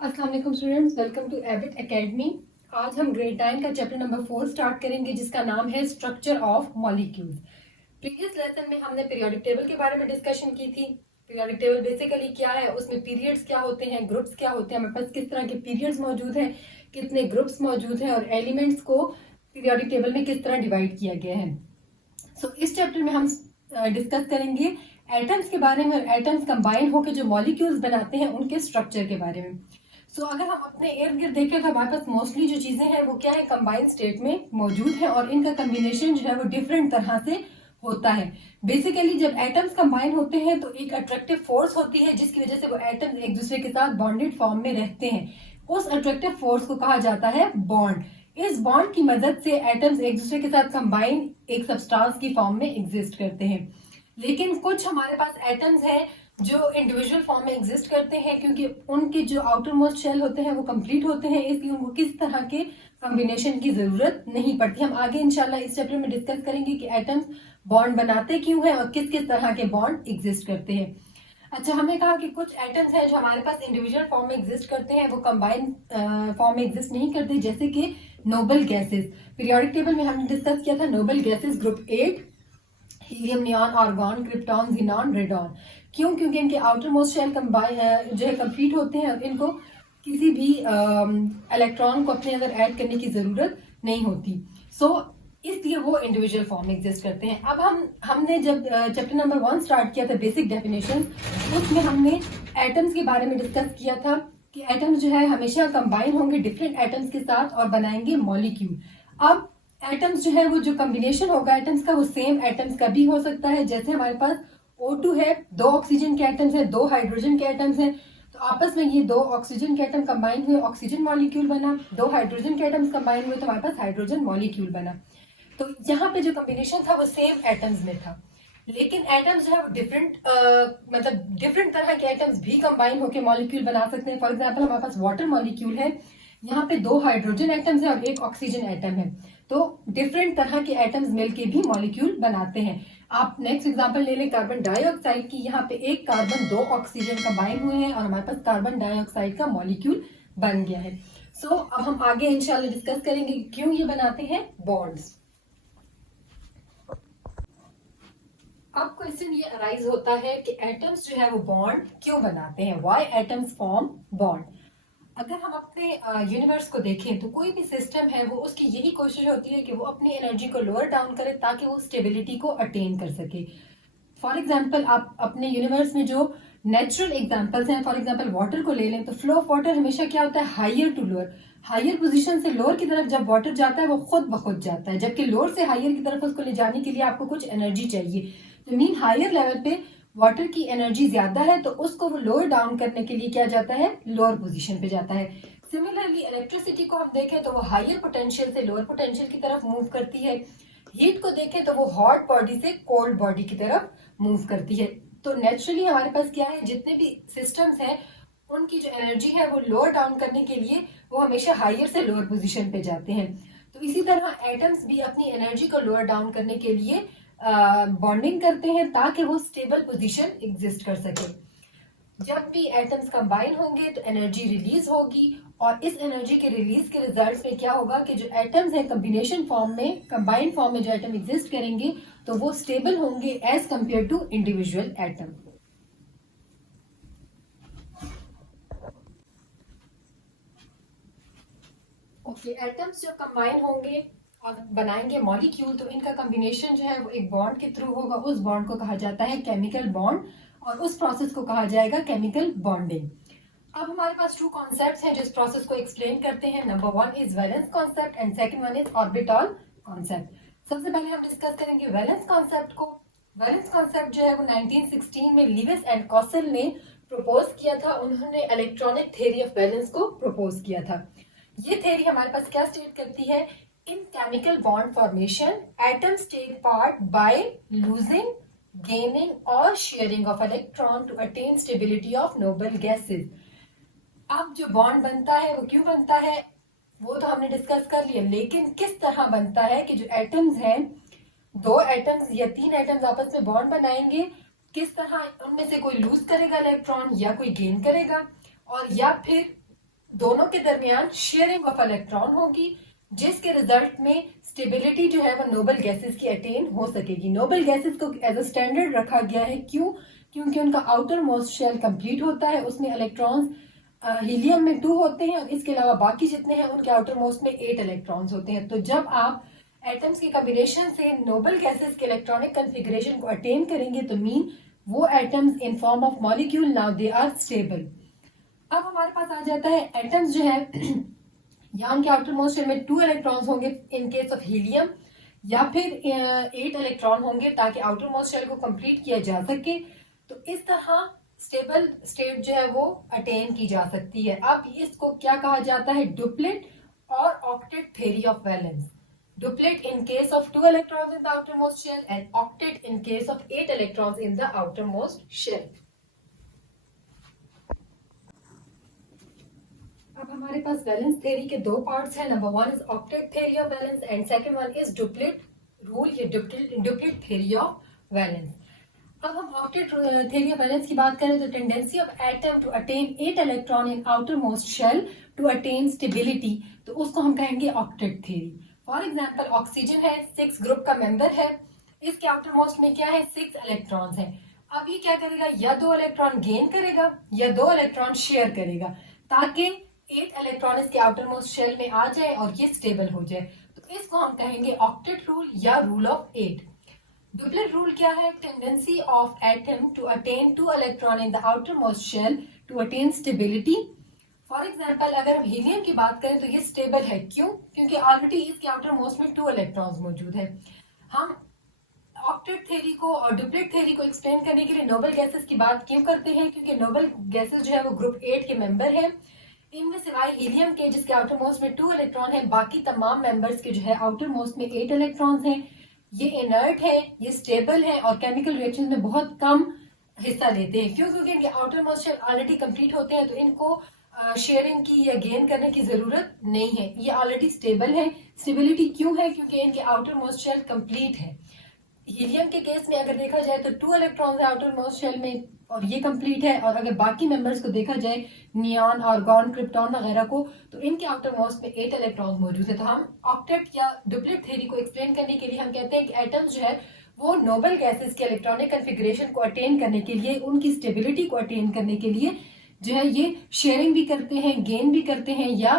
अस्सलाम वालेकुम students, welcome to Abit academy. आज हम ग्रेड 9 का चैप्टर नंबर 4 स्टार्ट करेंगे जिसका नाम है structure of molecules. Previous lesson में हमने पीरियोडिक टेबल के बारे में डिस्कशन की थी। पीरियोडिक टेबल बेसिकली क्या है, उसमें पीरियड्स क्या होते हैं, ग्रुप्स क्या होते हैं, हमारे पास किस तरह के पीरियड्स मौजूद हैं, कितने ग्रुप्स मौजूद हैं और एलिमेंट्स को पीरियोडिक टेबल में किस तरह डिवाइड किया गया है। इस चैप्टर में हम डिस्कस करेंगे एटम्स के बारे में और एटम्स कंबाइन होकर जो मॉलिक्यूल्स बनाते हैं उनके स्ट्रक्चर के बारे में। अगर हम अपने इर्द गिर्द देखें तो हमारे पास मोस्टली जो चीजें हैं वो क्या है, कंबाइंड स्टेट में मौजूद है और इनका कम्बिनेशन जो है वो डिफरेंट तरह से होता है। बेसिकली जब एटम्स कंबाइन होते हैं तो एक अट्रैक्टिव फोर्स होती है जिसकी वजह से वो एटम्स एक दूसरे के साथ बॉन्डेड फॉर्म में रहते हैं। उस अट्रैक्टिव फोर्स को कहा जाता है बॉन्ड। इस बॉन्ड की मदद से एटम्स एक दूसरे के साथ कंबाइन एक सबस्टांस की फॉर्म में एग्जिस्ट करते हैं। लेकिन कुछ हमारे पास एटम्स हैं जो इंडिविजुअल फॉर्म में एग्जिस्ट करते हैं क्योंकि उनके जो आउटर मोस्ट शेल होते हैं वो कंप्लीट होते हैं, इसलिए उनको किस तरह के कॉम्बिनेशन की जरूरत नहीं पड़ती। हम आगे इंशाल्लाह इस चैप्टर में डिस्कस करेंगे कि एटम्स बॉन्ड बनाते क्यों हैं और किस किस तरह के बॉन्ड एग्जिस्ट करते हैं। अच्छा, हमने कहा कि कुछ एटम्स हैं जो हमारे पास इंडिविजुअल फॉर्म में एग्जिस्ट करते हैं, वो कंबाइन फॉर्म में एग्जिस्ट नहीं करते, जैसे कि नोबल गैसेस। पीरियोडिक टेबल में हमने डिस्कस किया था noble gases group 8, helium, neon, argon, krypton, xenon, radon. क्यों? क्योंकि इनके आउटर मोस्ट शेल जो है कंप्लीट होते हैं और इनको किसी भी इलेक्ट्रॉन को अपने अंदर ऐड करने की जरूरत नहीं होती। इसलिए वो इंडिविजुअल फॉर्म में एग्जिस्ट करते हैं। अब हमने जब चैप्टर नंबर 1 स्टार्ट किया था बेसिक डेफिनेशन, उसमें हमने एटम्स के बारे में डिस्कस किया था कि एटम्स जो है हमेशा कंबाइन होंगे डिफरेंट एटम्स के साथ और बनाएंगे मॉलिक्यूल। अब एटम्स जो है वो जो कॉम्बिनेशन होगा एटम्स का वो सेम एटम्स का भी हो सकता है। जैसे हमारे पास O2 है, 2 ऑक्सीजन के एटम्स हैं, 2 हाइड्रोजन के एटम्स हैं, तो आपस में ये 2 ऑक्सीजन के एटम कंबाइन हुए, ऑक्सीजन मॉलिक्यूल बना। 2 हाइड्रोजन के एटम्स कंबाइन हुए तो हमारे पास हाइड्रोजन मॉलिक्यूल बना। तो यहाँ पे जो कॉम्बिनेशन था वो सेम एटम्स में था। लेकिन एटम्स जो है वो डिफरेंट तरह के एटम्स भी कंबाइन होकर मॉलिक्यूल बना सकते हैं। फॉर एग्जांपल हमारे पास वाटर मॉलिक्यूल है, यहाँ पे 2 हाइड्रोजन एटम्स है और 1 ऑक्सीजन एटम है, तो डिफरेंट तरह के एटम्स मिलके भी मॉलिक्यूल बनाते हैं। आप नेक्स्ट एग्जांपल ले लें कार्बन डाइऑक्साइड की। यहाँ पे 1 कार्बन 2 ऑक्सीजन कंबाइन हुए हैं और हमारे पास कार्बन डाइऑक्साइड का मॉलिक्यूल बन गया है। अब हम आगे इंशाल्लाह डिस्कस करेंगे क्यों ये बनाते हैं बॉन्ड्स। अब क्वेश्चन ये अराइज होता है कि एटम्स जो है वो बॉन्ड क्यों बनाते हैं, व्हाई एटम्स फॉर्म बॉन्ड। अगर हम अपने यूनिवर्स को देखें तो कोई भी सिस्टम है वो उसकी यही कोशिश होती है कि वो अपनी एनर्जी को लोअर डाउन करे ताकि वो स्टेबिलिटी को अटेन कर सके। फॉर एग्जाम्पल आप अपने यूनिवर्स में जो नेचुरल एग्जाम्पल्स हैं, फॉर एग्जाम्पल वाटर को ले लें तो फ्लो ऑफ वाटर हमेशा क्या होता है, higher to lower. Higher position से लोअर की तरफ जब वाटर जाता है वो खुद ब खुद जाता है, जबकि लोअर से हायर की तरफ उसको ले जाने के लिए आपको कुछ एनर्जी चाहिए। तो मीन हायर लेवल पे वाटर की एनर्जी ज्यादा है तो उसको वो लोअर डाउन करने के लिए क्या जाता है, लोअर पोजीशन पे जाता है। सिमिलरली इलेक्ट्रिसिटी को हम देखें तो वो हायर पोटेंशियल से लोअर पोटेंशियल की तरफ मूव करती है। हीट को देखें तो वो हॉट बॉडी से कोल्ड बॉडी की तरफ मूव करती है। तो नेचुरली हमारे पास क्या है, जितने भी सिस्टम्स हैं उनकी जो एनर्जी है वो लोअर डाउन करने के लिए वो हमेशा हायर से लोअर पोजीशन पे जाते हैं। तो इसी तरह एटम्स भी अपनी एनर्जी को लोअर डाउन करने के लिए बॉन्डिंग करते हैं ताकि वो स्टेबल पोजीशन एग्जिस्ट कर सके। जब भी एटम्स कंबाइन होंगे तो एनर्जी रिलीज होगी और इस एनर्जी के रिलीज के रिजल्ट में क्या होगा कि जो एटम्स हैं कॉम्बिनेशन फॉर्म में, कंबाइंड फॉर्म में जो एटम एग्जिस्ट करेंगे तो वो स्टेबल होंगे as compare to individual atom. Okay, atoms जो कंबाइन होंगे और बनाएंगे मॉलिक्यूल तो इनका कॉम्बिनेशन जो है वो एक बॉन्ड के थ्रू होगा। उस बॉन्ड को कहा जाता है केमिकल बॉन्ड और उस प्रोसेस को कहा जाएगा केमिकल बॉन्डिंग। अब हमारे पास 2 कॉन्सेप्ट्स हैं जो इस प्रोसेस को एक्सप्लेन करते हैं। Number 1 is valence concept and second one is orbital concept. सबसे पहले हम डिस्कस करेंगे वैलेंस कॉन्सेप्ट को। वैलेंस कॉन्सेप्ट जो है वो 1916 में लीविस एंड कॉसल ने प्रपोज किया था। उन्होंने इलेक्ट्रॉनिक थ्योरी ऑफ वैलेंस को प्रपोज किया था। ये थ्योरी हमारे पास क्या स्टेट करती है, in chemical bond formation atoms take part by losing, gaining or sharing of electron to attain stability of noble gases। अब जो बॉन्ड बनता है वो क्यों बनता है वो तो हमने डिस्कस कर लिया, लेकिन किस तरह बनता है कि जो एटम्स हैं, 2 एटम्स या 3 एटम्स आपस में बॉन्ड बनाएंगे, किस तरह उनमें से कोई लूज करेगा इलेक्ट्रॉन या कोई गेन करेगा, और या फिर दोनों के दरमियान शेयरिंग ऑफ इलेक्ट्रॉन होगी, जिसके रिजल्ट में स्टेबिलिटी जो है वो नोबल गैसेस की अटेन हो सकेगी। नोबल गैसेस को एज अ स्टैंडर्ड रखा गया है, क्यों? क्योंकि उनका आउटर मोस्ट शेल कंप्लीट होता है, उसमें इलेक्ट्रॉन्स हीलियम में 2 होते हैं और इसके अलावा बाकी जितने हैं उनके आउटर मोस्ट में 8 इलेक्ट्रॉन्स होते हैं। तो जब आप एटम्स के कॉम्बिनेशन से नोबल गैसेस के इलेक्ट्रॉनिक कॉन्फ़िगरेशन को अटेन करेंगे तो मीन वो atoms in form of molecule now they are stable. अब हमारे पास आ जाता है एटम्स जो है या उनके आउटर मोस्ट शेल में 2 इलेक्ट्रॉन्स होंगे इन केस ऑफ हीलियम, या फिर 8 इलेक्ट्रॉन होंगे ताकि आउटर मोस्ट शेल को कंप्लीट किया जा सके। तो इस तरह स्टेबल स्टेट जो है वो अटेन की जा सकती है। अब इसको क्या कहा जाता है? डुप्लेट और octet theory of valence. Duplet in case of 2 electrons in the outermost shell and octet in case of 8 electrons in the outermost shell. अब हमारे पास वैलेंस थ्योरी के 2 पार्ट्स हैं। Number 1 is octet theory of valence and second one is duplet rule या duplet theory of valence. अब हम octet theory of valence की बात करें तो tendency of atom to attain 8 electron in outermost shell to attain stability, तो उसको हम कहेंगे octet theory. For example oxygen है, 6 ग्रुप का मेंबर है, इसके आउटर मोस्ट में क्या है? 6 इलेक्ट्रॉन्स हैं। अब ये क्या करेगा? या 2 इलेक्ट्रॉन गेन करेगा या 2 इलेक्ट्रॉन शेयर करेगा, ताकि 8 इलेक्ट्रॉन इसके आउटर मोस्ट शेल में आ जाए और ये स्टेबल हो जाए। तो इसको हम कहेंगे ऑक्टेट रूल या रूल ऑफ 8। डुप्लेट रूल क्या है? Tendency of atom to attain 2 electron in the outermost shell to attain stability. For example अगर हम हीलियम की बात करें तो ये स्टेबल है, क्यों? क्योंकि ऑलरेडी इसके आउटर मोस्ट में 2 इलेक्ट्रॉन्स मौजूद है। हम ऑक्टेट थ्योरी को और डुप्लेट थ्योरी को एक्सप्लेन करने के लिए नोबल गैसेस की बात क्यों करते हैं? क्योंकि नोबल गैसेस जो है वो ग्रुप 8 के मेंबर हैं। इनमें सिवाय हीलियम के जिसके आउटर मोस्ट में 2 इलेक्ट्रॉन है, बाकी तमाम मेंबर्स के जो है आउटर मोस्ट में 8 इलेक्ट्रॉन्स हैं। ये इनर्ट है, ये स्टेबल है और केमिकल रिएक्शन में बहुत कम हिस्सा लेते हैं। क्यों? क्योंकि इनके outermost shell already complete होते हैं, तो इनको शेयरिंग की या गेन करने की जरूरत नहीं है, ये ऑलरेडी स्टेबल है। स्टेबिलिटी क्यों है? क्योंकि इनके आउटर मोस्ट शेल कंप्लीट है। हीलियम के केस में अगर देखा जाए तो 2 इलेक्ट्रॉन्स है आउटर मोस्ट शेल में और ये कंप्लीट है, और अगर बाकी मेंबर्स को देखा जाए नियॉन, आर्गॉन, क्रिप्टॉन वगैरह को, तो इनके आउटर मोस्ट में 8 इलेक्ट्रॉन्स मौजूद है। तो हम ऑक्टेट या डुप्लेट थ्योरी को एक्सप्लेन करने के लिए हम कहते हैं कि एटम्स जो है वो नोबल गैसेस के इलेक्ट्रॉनिक कॉन्फ़िगरेशन को अटेन करने के लिए, उनकी स्टेबिलिटी को अटेन करने के लिए जो है ये शेयरिंग भी करते हैं, गेन भी करते हैं, या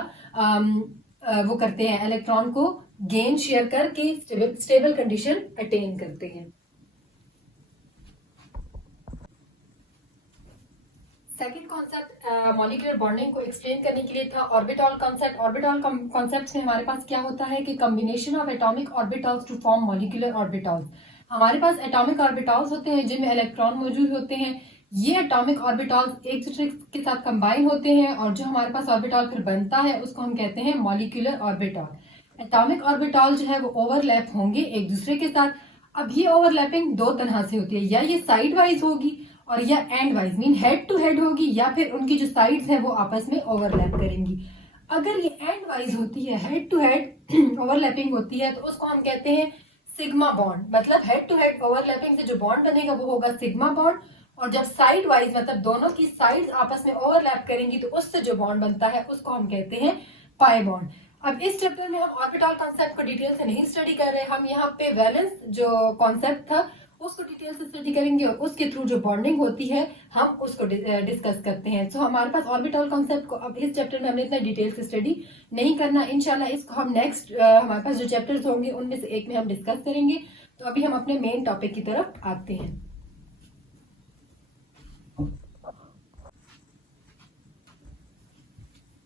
वो करते हैं इलेक्ट्रॉन को गेन शेयर करके स्टेबल कंडीशन अटेन करते हैं। सेकेंड कॉन्सेप्ट मॉलिक्यूलर बॉन्डिंग को एक्सप्लेन करने के लिए था ऑर्बिटॉल कॉन्सेप्ट। ऑर्बिटॉल कॉन्सेप्ट में हमारे पास क्या होता है कि combination of atomic orbitals to form molecular orbitals. हमारे पास एटॉमिक ऑर्बिटॉल्स होते हैं जिनमें इलेक्ट्रॉन मौजूद होते हैं। ये एटॉमिक ऑर्बिटॉल्स एक दूसरे के साथ कंबाइन होते हैं और जो हमारे पास ऑर्बिटॉल फिर बनता है उसको हम कहते हैं मॉलिक्यूलर ऑर्बिटॉल। एटॉमिक ऑर्बिटॉल जो है वो ओवरलैप होंगे एक दूसरे के साथ। अब ये ओवरलैपिंग 2 तरह से होती है, या ये साइड वाइज होगी और या end wise, mean head to head होगी, या फिर उनकी जो साइड्स हैं वो आपस में ओवरलैप करेंगी। अगर ये एंड वाइज होती है, हेड टू हेड ओवरलैपिंग होती है, तो उसको हम कहते हैं सिग्मा बॉन्ड। मतलब हेड टू हेड ओवरलैपिंग से जो बॉन्ड बनेगा वो होगा सिग्मा बॉन्ड, और जब साइड वाइज मतलब दोनों की साइड्स आपस में ओवरलैप करेंगी तो उससे जो बॉन्ड बनता है उसको हम कहते हैं पाई बॉन्ड। अब इस चैप्टर में हम ऑर्बिटल कॉन्सेप्ट को डिटेल से नहीं स्टडी कर रहे, हम यहाँ पे वैलेंस जो कॉन्सेप्ट था उसको डिटेल से स्टडी करेंगे और उसके थ्रू जो बॉन्डिंग होती है हम उसको डिस्कस करते हैं। सो हमारे पास ऑर्बिटल कॉन्सेप्ट को अब इस चैप्टर में हमने इतना डिटेल से स्टडी नहीं करना। इंशाल्लाह इसको हम नेक्स्ट हमारे पास जो चैप्टर्स होंगे उनमें से एक में हम डिस्कस करेंगे। तो अभी हम अपने मेन टॉपिक की तरफ आते हैं।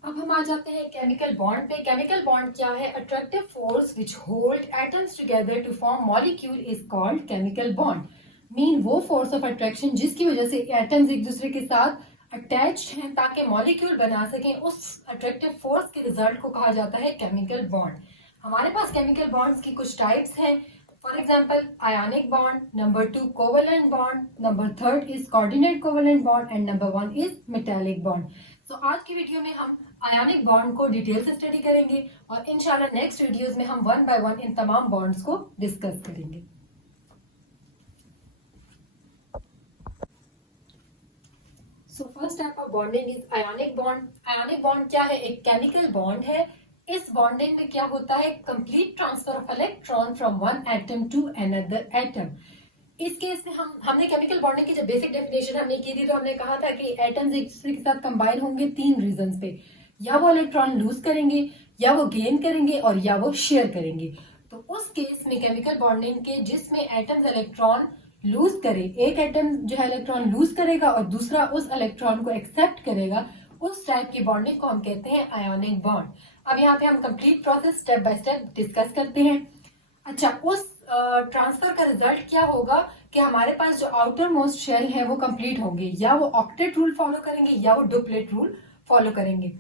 अब हम आ जाते हैं केमिकल बॉन्ड पे। केमिकल बॉन्ड क्या है? Attractive force which hold atoms together to form molecule is called chemical bond. Mean वो फोर्स ऑफ अट्रैक्शन जिसकी वजह से एटम्स एक दूसरे के साथ अटैच्ड हैं ताकि मॉलिक्यूल बना सकें, उस अट्रैक्टिव फोर्स के रिजल्ट को कहा जाता है केमिकल बॉन्ड। हमारे पास केमिकल बॉन्ड्स की कुछ टाइप्स हैं। For example ionic bond, number 2 covalent bond, number 3 is coordinate covalent bond and number 1 is metallic bond. तो आज की वीडियो में हम आयोनिक बॉन्ड को डिटेल से स्टडी करेंगे और इंशाल्लाह नेक्स्ट वीडियोस में हम 1 बाय 1 इन तमाम बॉन्ड्स को डिस्कस करेंगे। So first type of bonding is ionic bond. Ionic bond क्या है? एक केमिकल बॉन्ड है। इस बॉन्डिंग में क्या होता है? Complete transfer of electron from one atom to another atom. इस केस में हमने केमिकल बॉन्डिंग की जब बेसिक डेफिनेशन हमने की थी तो हमने कहा था कि एटम्स एक दूसरे के साथ कंबाइन होंगे तीन रीजंस पे, या वो इलेक्ट्रॉन लूज करेंगे, या वो गेन करेंगे, और या वो शेयर करेंगे। तो उस केस में केमिकल बॉन्डिंग के जिसमें एटम्स इलेक्ट्रॉन लूज करे, एक एटम जो है इलेक्ट्रॉन लूज करेगा और दूसरा उस इलेक्ट्रॉन को एक्सेप्ट करेगा, उस टाइप की बॉन्डिंग को हम कहते हैं आयोनिक बॉन्ड। अब यहाँ पे हम complete process step by step discuss करते हैं। अच्छा, उस ट्रांसफर का रिजल्ट क्या होगा कि हमारे पास जो आउटर मोस्ट शेल है वो कंप्लीट होंगे, या वो ऑक्टेट रूल फॉलो करेंगे या वो डुप्लेट रूल फॉलो करेंगे।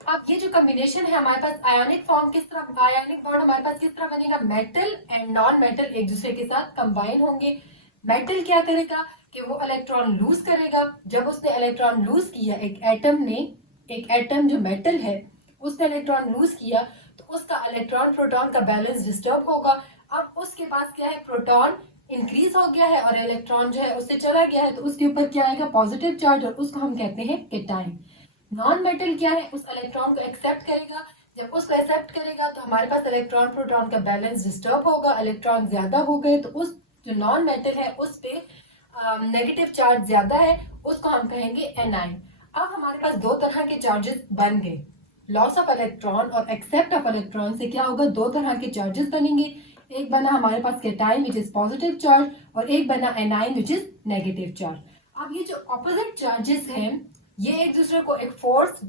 अब ये जो कॉम्बिनेशन है हमारे पास आयोनिक फॉर्म किस तरह, आयोनिक बॉन्ड हमारे पास किस तरह बनेगा? मेटल एंड नॉन मेटल एक दूसरे के साथ कंबाइन होंगे। मेटल क्या करेगा कि वो इलेक्ट्रॉन लूज करेगा। जब उसने इलेक्ट्रॉन लूज किया, एक एटम जो मेटल है उसने इलेक्ट्रॉन लूज किया, तो उसका इलेक्ट्रॉन प्रोटॉन का बैलेंस डिस्टर्ब होगा। अब उसके पास क्या है? प्रोटॉन इंक्रीज हो गया है और इलेक्ट्रॉन जो है उससे चला गया है, तो उसके ऊपर क्या आएगा? पॉजिटिव चार्ज, और उसको हम कहते हैं केटाइन। नॉन मेटल क्या है? उस इलेक्ट्रॉन को एक्सेप्ट करेगा। जब उसको एक्सेप्ट करेगा तो हमारे पास इलेक्ट्रॉन प्रोटॉन का बैलेंस डिस्टर्ब होगा, इलेक्ट्रॉन ज्यादा हो गए, तो उस जो नॉन मेटल है उस पे नेगेटिव चार्ज ज्यादा है, उसको हम कहेंगे एनाइन। अब हमारे पास दो तरह के चार्जेस बन गए, लॉस ऑफ इलेक्ट्रॉन और एक्सेप्ट ऑफ इलेक्ट्रॉन से क्या होगा? दो तरह के चार्जेस बनेंगे। एक बना हमारे पास cation which is positive charge, और एक बना anion which is negative charge. अब ये जो ऑपोजिट चार्जेस हैं ये एक दूसरे को एक फोर्स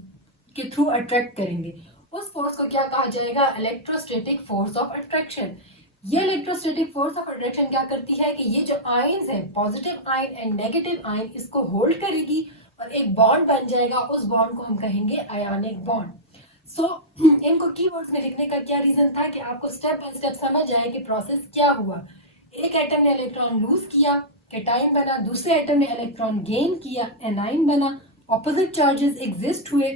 के थ्रू अट्रैक्ट करेंगे। उस फोर्स को क्या कहा जाएगा? Electrostatic force of attraction. ये इलेक्ट्रोस्टैटिक फोर्स ऑफ अट्रैक्शन क्या करती है कि ये जो आयंस हैं, positive ion and negative ion, इसको होल्ड करेगी और एक बॉन्ड बन जाएगा। उस बॉन्ड को हम कहेंगे आयोनिक बॉन्ड। सो इनको कीवर्ड्स में लिखने का क्या रीजन था कि आपको स्टेप बाय स्टेप समझ आए कि प्रोसेस क्या हुआ। एक एटम ने इलेक्ट्रॉन लूज किया, केटाइन बना, दूसरे एटम ने इलेक्ट्रॉन गेन किया, एनाइन बना। ऑपोजिट चार्जेस एग्जिस्ट हुए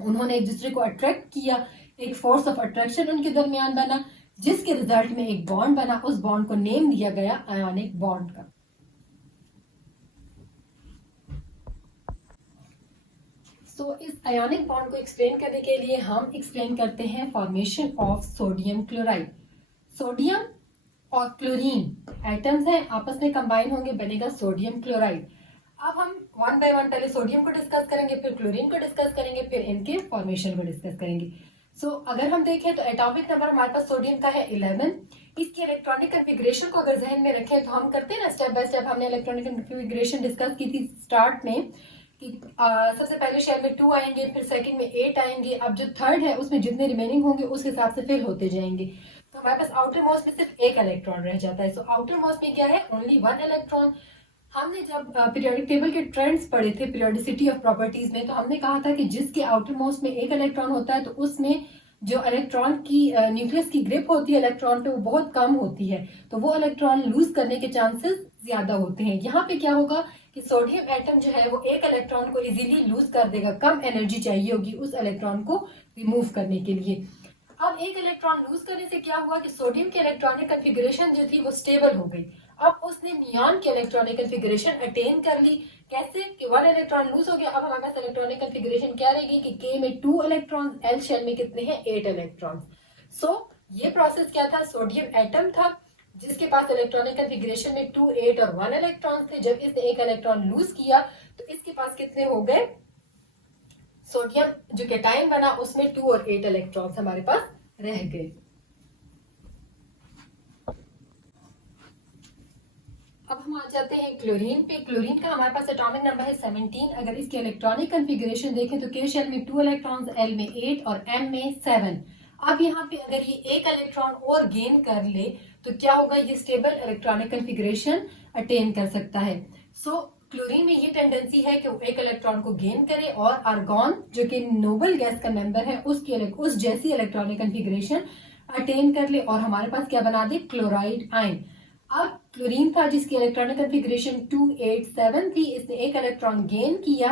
उन्होंने एक दूसरे को अट्रैक्ट किया, एक फोर्स ऑफ अट्रैक्शन उनके दरमियान बना, जिसके रिजल्ट में एक बॉन्ड बना। उस बॉन्ड को नेम दिया गया आयोनिक बॉन्ड का। सो इस आयोनिक बॉन्ड को एक्सप्लेन करने के लिए हम एक्सप्लेन करते हैं formation of sodium chloride. Sodium और क्लोरीन एटम्स हैं, आपस में कंबाइन होंगे, बनेगा सोडियम क्लोराइड। अब हम वन बाय वन पहले सोडियम को डिस्कस करेंगे, फिर क्लोरीन को डिस्कस करेंगे, फिर इनके फॉर्मेशन को डिस्कस करेंगे। अगर हम देखें तो एटॉमिक नंबर हमारे पास सोडियम का है 11। इसकी इलेक्ट्रॉनिक कन्फिग्रेशन को अगर जहन में रखें तो हम करते हैं ना स्टेप बाय स्टेप। हमने इलेक्ट्रॉनिक कन्फिग्रेशन डिस्कस की थी स्टार्ट में कि सबसे पहले शेल में 2 आएंगे, फिर सेकंड में 8 आएंगे। अब जो थर्ड है उसमें जितने रिमेनिंग होंगे उस हिसाब से फिल होते जाएंगे। तो हमारे पास आउटर मोस्ट में सिर्फ एक इलेक्ट्रॉन रह जाता है। आउटर मोस्ट में क्या है? Only 1 electron. हमने जब पीरियोडिक टेबल के ट्रेंड्स पढ़े थे पीरियोडिसिटी ऑफ प्रॉपर्टीज में, तो हमने कहा था कि जिसके आउटर मोस्ट में एक इलेक्ट्रॉन होता है तो उसमें जो इलेक्ट्रॉन की न्यूक्लियस की ग्रिप होती है इलेक्ट्रॉन पे वो बहुत कम होती है, तो वो इलेक्ट्रॉन लूज करने के चांसेस ज्यादा होते हैं। यहाँ पे क्या होगा कि सोडियम एटम जो है वो एक इलेक्ट्रॉन को इजीली लूज कर देगा, कम एनर्जी चाहिए होगी उस इलेक्ट्रॉन को रिमूव करने के लिए। अब एक इलेक्ट्रॉन लूज करने से क्या हुआ कि सोडियम की इलेक्ट्रॉनिक कन्फिग्रेशन जो थी वो स्टेबल हो गई। अब उसने नियॉन की इलेक्ट्रॉनिक कन्फिग्रेशन अटेन कर ली। कैसे कि 1 इलेक्ट्रॉन लूज हो गया। अब हमारे पास इलेक्ट्रॉनिक कन्फिग्रेशन क्या रहेगी कि K में 2 इलेक्ट्रॉन, L शेल में कितने हैं? 8 इलेक्ट्रॉन। ये प्रोसेस क्या था? सोडियम एटम था जिसके पास इलेक्ट्रॉनिक कन्फिग्रेशन में 2, 8 और 1 इलेक्ट्रॉन थे। जब इसने एक इलेक्ट्रॉन लूज किया तो इसके पास कितने हो गए? सोडियम जो केटाइन बना उसमें 2 और 8 इलेक्ट्रॉन्स हमारे पास रह गए। अब हम आ जाते हैं क्लोरीन पे। क्लोरीन का हमारे पास एटॉमिक नंबर है 17। अगर इसके इलेक्ट्रॉनिक कन्फिग्रेशन देखें तो K शेल में 2 इलेक्ट्रॉन्स, L में 8 और M में 7। अब यहाँ पे अगर ये एक इलेक्ट्रॉन और गेन कर ले तो क्या होगा? ये स्टेबल इलेक्ट्रॉनिक कन्फिग्रेशन अटेन कर सकता है। क्लोरीन में ये टेंडेंसी है कि वो एक इलेक्ट्रॉन को गेन करे और आर्गॉन जो कि नोबल गैस का मेंबर है उस जैसी इलेक्ट्रॉनिक कन्फिग्रेशन अटेन कर ले और हमारे पास क्या बना दे? Chloride ion. अब क्लोरीन था जिसकी इलेक्ट्रॉनिक कन्फिग्रेशन 2, 8, 7 थी। इसने एक इलेक्ट्रॉन गेन किया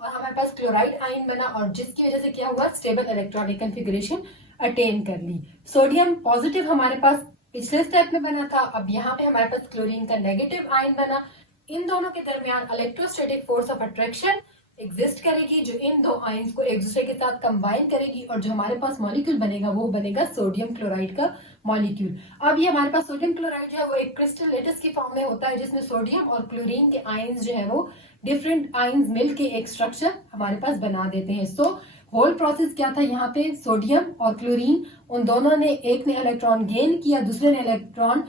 और हमारे पास क्लोराइड आयन बना और जिसकी वजह से क्या हुआ? स्टेबल इलेक्ट्रॉनिक कन्फिग्रेशन अटेन कर ली। सोडियम पॉजिटिव हमारे पास पिछले स्टेप में बना था। अब यहाँ पे हमारे पास क्लोरीन का नेगेटिव आयन बना। इन दोनों के दरमियान electrostatic force of attraction exist करेगी जो इन दो आयंस को एक दूसरे के साथ कंबाइन करेगी और जो हमारे पास मॉलिक्यूल बनेगा वो बनेगा सोडियम क्लोराइड का मॉलिक्यूल। अब ये हमारे पास सोडियम क्लोराइड जो है वो एक क्रिस्टल लेटिस की फॉर्म में होता है जिसमें सोडियम और क्लोरीन के आयंस जो है वो डिफरेंट आयंस मिलके एक स्ट्रक्चर हमारे पास बना देते हैं। सो होल प्रोसेस क्या था, यहाँ पे सोडियम और क्लोरीन उन दोनों ने, एक ने इलेक्ट्रॉन गेन किया, दूसरे ने इलेक्ट्रॉन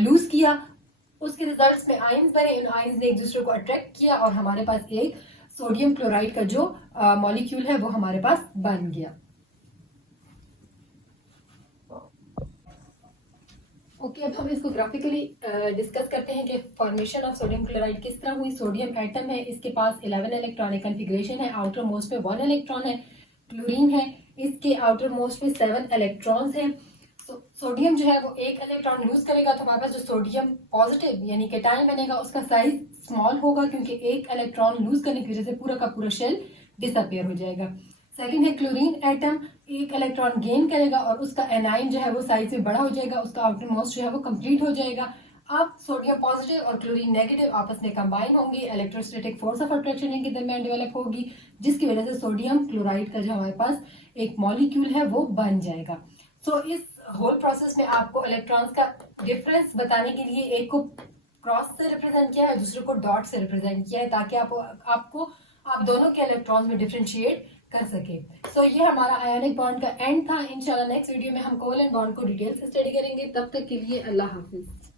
लूज किया, उसके रिजल्ट्स में आयंस बने, इन आयंस ने एक दूसरे को अट्रैक्ट किया और हमारे पास एक सोडियम क्लोराइड का जो मॉलिक्यूल है वो हमारे पास बन गया। ओके, अब हम इसको ग्राफिकली डिस्कस करते हैं कि फॉर्मेशन ऑफ सोडियम क्लोराइड किस तरह हुई। सोडियम एटम है, इसके पास 11 इलेक्ट्रॉनिक कॉन्फ़िगरेशन है, आउटर मोस्ट में 1 इलेक्ट्रॉन है। क्लोरीन है, इसके आउटर मोस्ट में 7 इलेक्ट्रॉन्स हैं। सोडियम जो है वो एक इलेक्ट्रॉन लूज करेगा तो हमारे पास जो सोडियम पॉजिटिव यानी कैटायन बनेगा उसका साइज स्मॉल होगा क्योंकि एक इलेक्ट्रॉन लूज करने की वजह से पूरा का पूरा शेल डिसअपियर हो जाएगा। सेकंड है क्लोरीन एटम, एक इलेक्ट्रॉन गेन करेगा और उसका एनाइन जो है वो साइज में बड़ा हो जाएगा, उसका आउटर मोस्ट जो है वो कंप्लीट हो जाएगा। अब सोडियम पॉजिटिव और क्लोरीन नेगेटिव आपस में कंबाइन होंगे, इलेक्ट्रोस्टैटिक फोर्स ऑफ अट्रैक्शन इनके दरमियान डेवलप होगी जिसकी वजह से सोडियम क्लोराइड का जो हमारे पास एक मॉलिक्यूल है वो बन जाएगा। सो इस होल प्रोसेस में आपको इलेक्ट्रॉन्स का डिफरेंस बताने के लिए एक को क्रॉस से रिप्रेजेंट किया है, दूसरे को डॉट से रिप्रेजेंट किया है ताकि आप दोनों के इलेक्ट्रॉन्स में डिफरेंशिएट कर सके। सो ये हमारा आयोनिक बॉन्ड का एंड था। इंशाल्लाह नेक्स्ट वीडियो में हम कोवेलेंट बॉन्ड को डिटेल से स्टडी करेंगे। तब तक के लिए अल्लाह हाफिज।